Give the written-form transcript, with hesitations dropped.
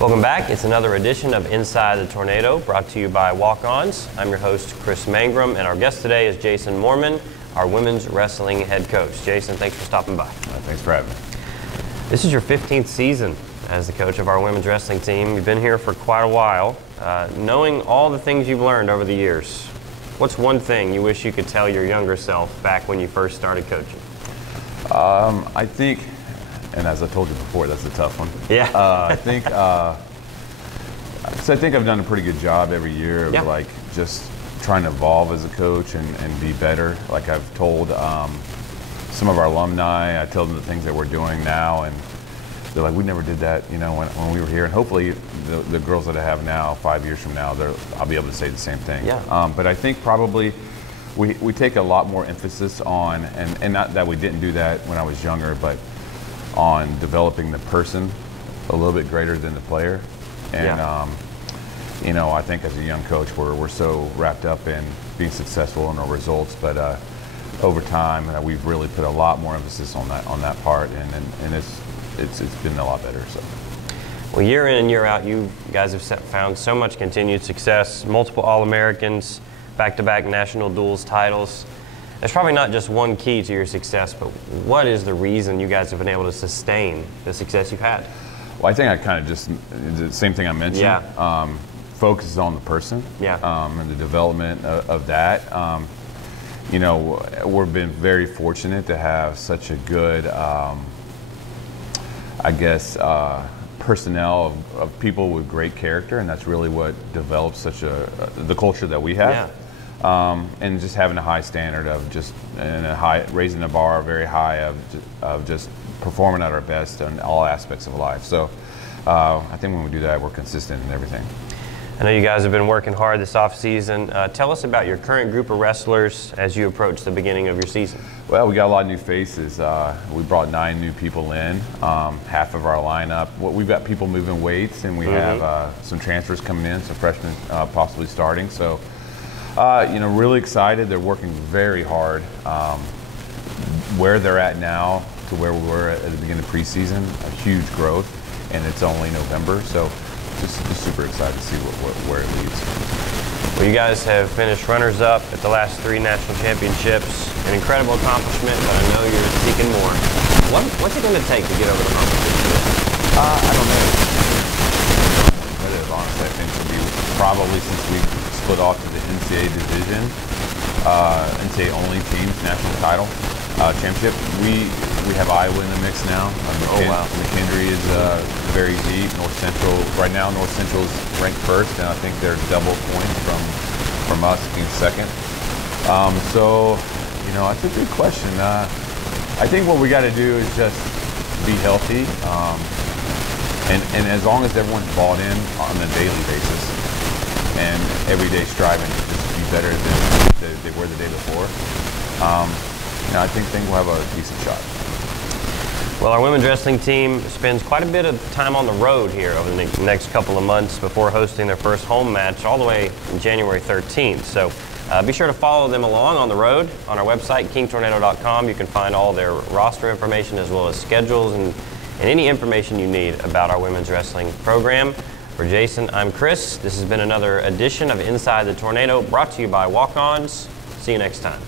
Welcome back. It's another edition of Inside the Tornado, brought to you by Walk-Ons. I'm your host, Chris Mangrum, and our guest today is Jason Moorman, our women's wrestling head coach. Jason, thanks for stopping by. Thanks for having me. This is your 15th season as the coach of our women's wrestling team. You've been here for quite a while. Knowing all the things you've learned over the years, what's one thing you wish you could tell your younger self back when you first started coaching? I think, and as I told you before, that's a tough one. Yeah. I think I've done a pretty good job every year of like just trying to evolve as a coach and be better. Like I've told some of our alumni, I tell them the things that we're doing now, and they're like, we never did that, you know, when we were here. And hopefully the girls that I have now, 5 years from now, I'll be able to say the same thing. Yeah. But I think probably we take a lot more emphasis on, and not that we didn't do that when I was younger, but on developing the person a little bit greater than the player. And you know, I think as a young coach we're so wrapped up in being successful in our results, but over time we've really put a lot more emphasis on that part, and it's been a lot better. So well, year in and year out, you guys have found so much continued success, multiple All-Americans, back-to-back national duels titles. There's probably not just one key to your success, but what is the reason you guys have been able to sustain the success you've had? Well, I think I kind of just, the same thing I mentioned, focuses on the person and the development of that. You know, we've been very fortunate to have such a good, I guess, personnel of people with great character, and that's really what develops such the culture that we have. Yeah. And just having a high standard of raising the bar very high of just performing at our best in all aspects of life. So I think when we do that, we're consistent in everything. I know you guys have been working hard this offseason. Tell us about your current group of wrestlers as you approach the beginning of your season. Well, we got a lot of new faces. We brought 9 new people in, half of our lineup. We've got people moving weights, and we have some transfers coming in, some freshmen possibly starting. So, you know, really excited. They're working very hard. Where they're at now to where we were at the beginning of preseason, a huge growth, and it's only November. So just super excited to see where it leads. Well, you guys have finished runners-up at the last 3 national championships. An incredible accomplishment, but I know you're seeking more. What's it going to take to get over the hump? I don't know. Honestly, I think it'll be probably, since we split off to the NCAA division, NCAA only teams, national title championship. We have Iowa in the mix now. McKendree is very deep. North Central, right now, North Central is ranked first, and I think they're double points from us being second. So, you know, it's a good question. I think what we got to do is just be healthy, and as long as everyone's bought in on a daily basis and every day striving to just be better than they were the day before, you know, I think we'll have a decent shot. Well, our women's wrestling team spends quite a bit of time on the road here over the next couple of months before hosting their first home match all the way January 13th. So be sure to follow them along on the road on our website, kingtornado.com. You can find all their roster information as well as schedules and any information you need about our women's wrestling program. For Jason, I'm Chris. This has been another edition of Inside the Tornado, brought to you by Walk-Ons. See you next time.